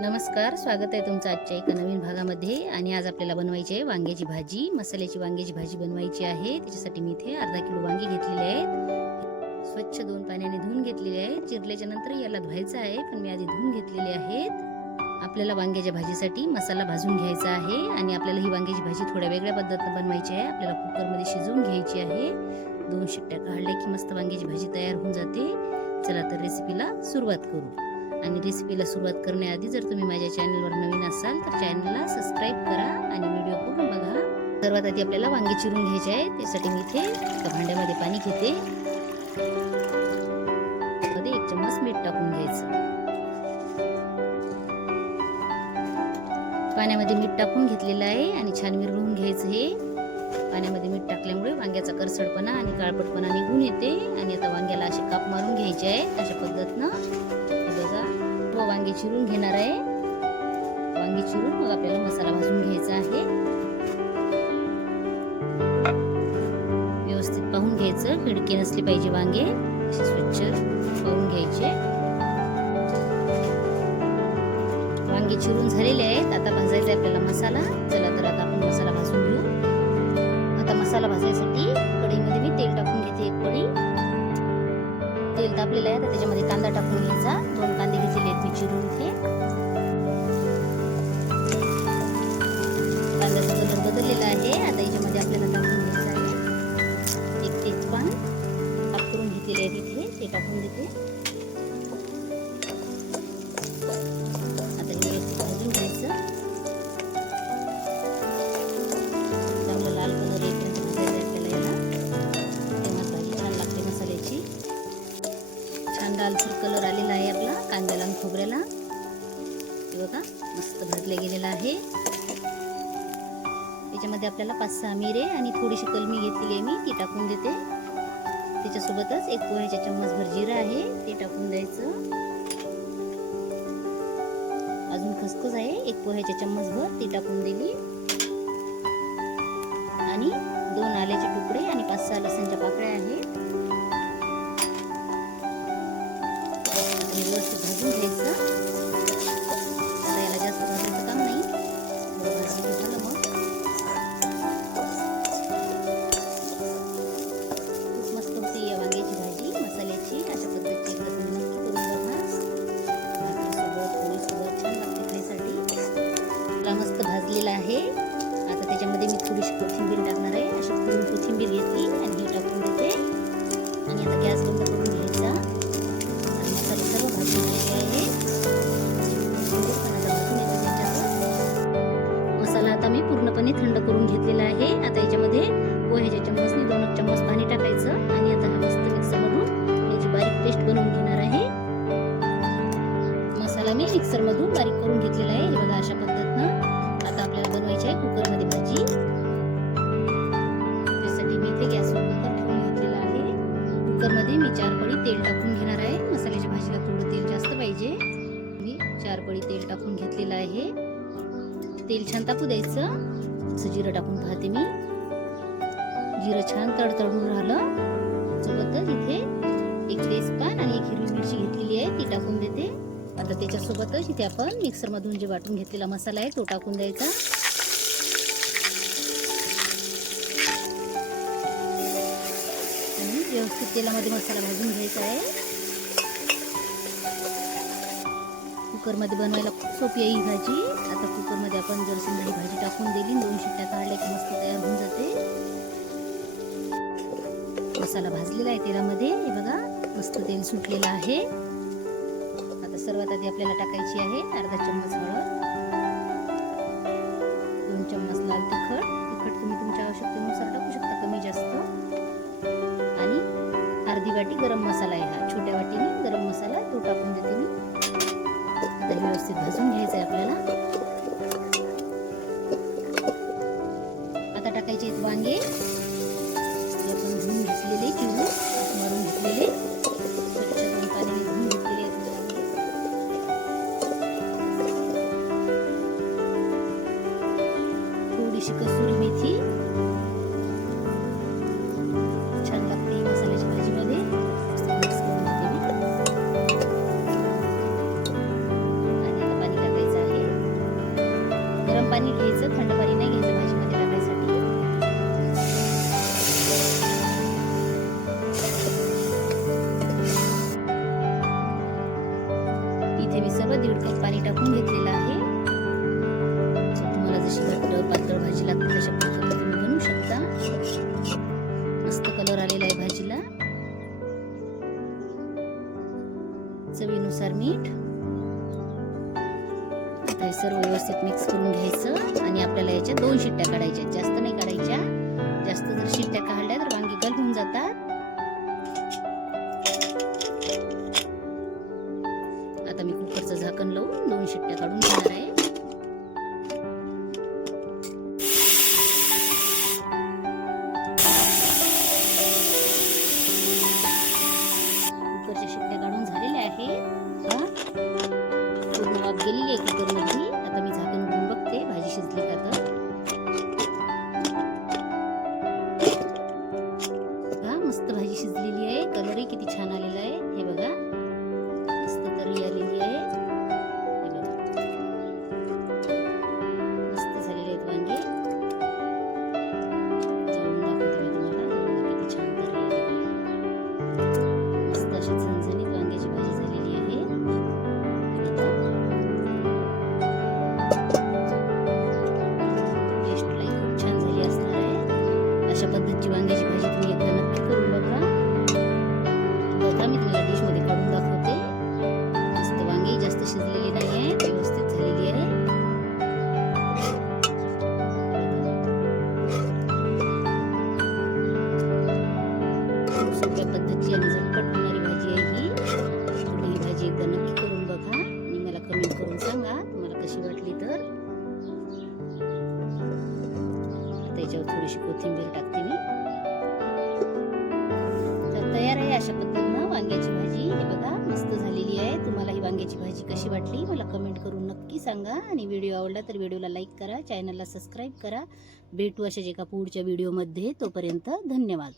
नमस्कार स्वागत आहे तुमचं आजच्या एका नवीन भागामध्ये. आणि आज आपल्याला बनवायची आहे वांग्याची भाजी. मसाल्याची वांग्याची भाजी बनवायची आहे. त्याच्यासाठी मी इथे अर्धा किलो वांगे घेतलेले आहेत. स्वच्छ दोन पाण्याने धुवून घेतलेले आहेत चिरल्याच्या नंतर याला धुवायचं आहे पण मी आधी धुवून घेतलेले आहेत. आपल्याला वांग्याच्या भाजीसाठी मसाला भाजून घ्यायचा आहे. आणि आपल्याला ही वांग्याची भाजी थोड्या वेगळ्या पद्धतीनं बनवायची आहे. आपल्याला कुकरमध्ये शिजवून घ्यायची आहे. दोन शिट्ट्या काढल्या की मस्त वांग्याची भाजी तयार होऊन जाते. चला तर रेसिपीला सुरुवात करू. आणि रेसिपीला सुरुवात करण्याआधी जर तुम्ही माझ्या चॅनलवर नवीन असाल तर चॅनलला सबस्क्राईब करा आणि व्हिडिओ पूर्ण बघा. सर्वात आधी आपल्याला वांगे चिरून घ्यायचे आहे त्यासाठी मी इथे भांड्यामध्ये पाणी घेते. मध्ये एक चम्मच मीठ टाकून घ्यायचं. पाण्यामध्ये मीठ टाकून घेतलेलं आहे आणि छान विरघळून घ्यायचं हे. पाण्यामध्ये मीठ टाकल्यामुळे वांग्याचा करसडपणा आणि काळपटपणा निघून येते. आणि आता वांग्याला असे काप मारून घ्यायचे आहे अशा पद्धतीनं. वांगे चिरून घेणार आहे. वांगे चिरून मग आपल्याला मसाला भाजून घ्यायचा आहे. व्यवस्थित पाहून घ्यायचं. खिडकी नसली पाहिजे वांगे. असे स्वच्छ पाहून घ्यायचे. वांगे चिरून झालेले आहेत. आता भाजायचा आहे आपल्याला मसाला. चला तर आता आपण मसाला टाकून देते. आता हे व्यवस्थित भाजून घ्यायचं. चांगलं लाल कलर येईपर्यंत भाजायचं आपल्याला याला तेव्हाच भाजी छान लागते मसाल्याची छान लालसर कलर आलेला आहे आपला कांद्याला आणि खोबऱ्याला. हे बघा मस्त भाजला गेलेला आहे. त्याच्यामध्ये आपल्याला पाच सहा मिरे आणि थोडीशी कलमी घेतलेली आहे मी ती टाकून देते. त्याच्यासोबतच एक पोह्याच्या चम्मचभर जिरं आहे ते टाकून द्यायचं. अजून खसखस आहे एक पोह्याच्या चम्मचभर ती टाकून दिली. आणि दोन आल्याचे तुकडे आणि पाच सहा लसणच्या पाकळ्या आहेत. व्यवस्थित भाजून घ्यायचं. खायसाठी मस्त भाजलेला आहे. आता त्याच्यामध्ये मी थोडीशी कोथिंबीर टाकणार आहे. अशी पूर्ण कोथिंबीर घेतली आणि ही टाकून देते. आणि आता गॅस बंद करून घ्यायचा. आणि मसाले सर्व भाजून घ्यायचे आहे. आता मी मिक्सरमधून बारीक करून घेतलेला आहे. हे बघा अशा पद्धतीनं. आता आपल्याला बनवायची आहे कुकरमध्ये भाजी. त्यासाठी मी इथे गॅसवर कुकर ठेवून घेतलेला आहे. कुकरमध्ये मी चार पळी तेल टाकून घेणार आहे. मसाल्याच्या भाजीला थोडं तेल जास्त पाहिजे. मी चार पळी तेल टाकून घेतलेलं आहे. तेल छान तापू द्यायचं. असं जिरं टाकून पाहते मी. जिरं छान तडतडून राहिलं. सोबतच इथे एक तेजपान आणि एक हिरवी मिरची घेतलेली आहे. ती टाकून देते. आता त्याच्यासोबतच इथे आपण मिक्सरमधून जे वाटून घेतलेला मसाला आहे तो टाकून द्यायचा. आणि व्यवस्थित तेलामध्ये मसाला भाजून घ्यायचा आहे. कुकरमध्ये बनवायला खूप सोपी आहे ही भाजी. आता कुकरमध्ये आपण जर समजा ही भाजी टाकून दिली. दोन शिट्ट्या काढल्या की मस्त तयार होऊन जाते. मसाला भाजलेला आहे तेलामध्ये. हे बघा मस्त तेल सुटलेलं आहे. सर्वात आधी आपल्याला टाकायची आहे अर्धा चम्मच हळद दोन चम्मच लाल तिखट. तिखट तुम्ही तुमच्या आवश्यकतेनुसार टाकू शकता कमी जास्त. आणि अर्धी वाटी गरम मसाला आहे हा. छोट्या वाटीने गरम मसाला तो टाकून देते मी. आता हे व्यवस्थित भाजून घ्यायचं आहे आपल्याला. आता टाकायचे आहेत वांगे. दोन शिट्ट्या काढायच्या जास्त कशी वाटली मला कमेंट करून नक्की सांगा. आणि व्हिडिओ आवडला तर व्हिडिओला लाईक करा चॅनलला सबस्क्राईब करा. भेटू अशाच एका पुढच्या व्हिडिओमध्ये तोपर्यंत धन्यवाद.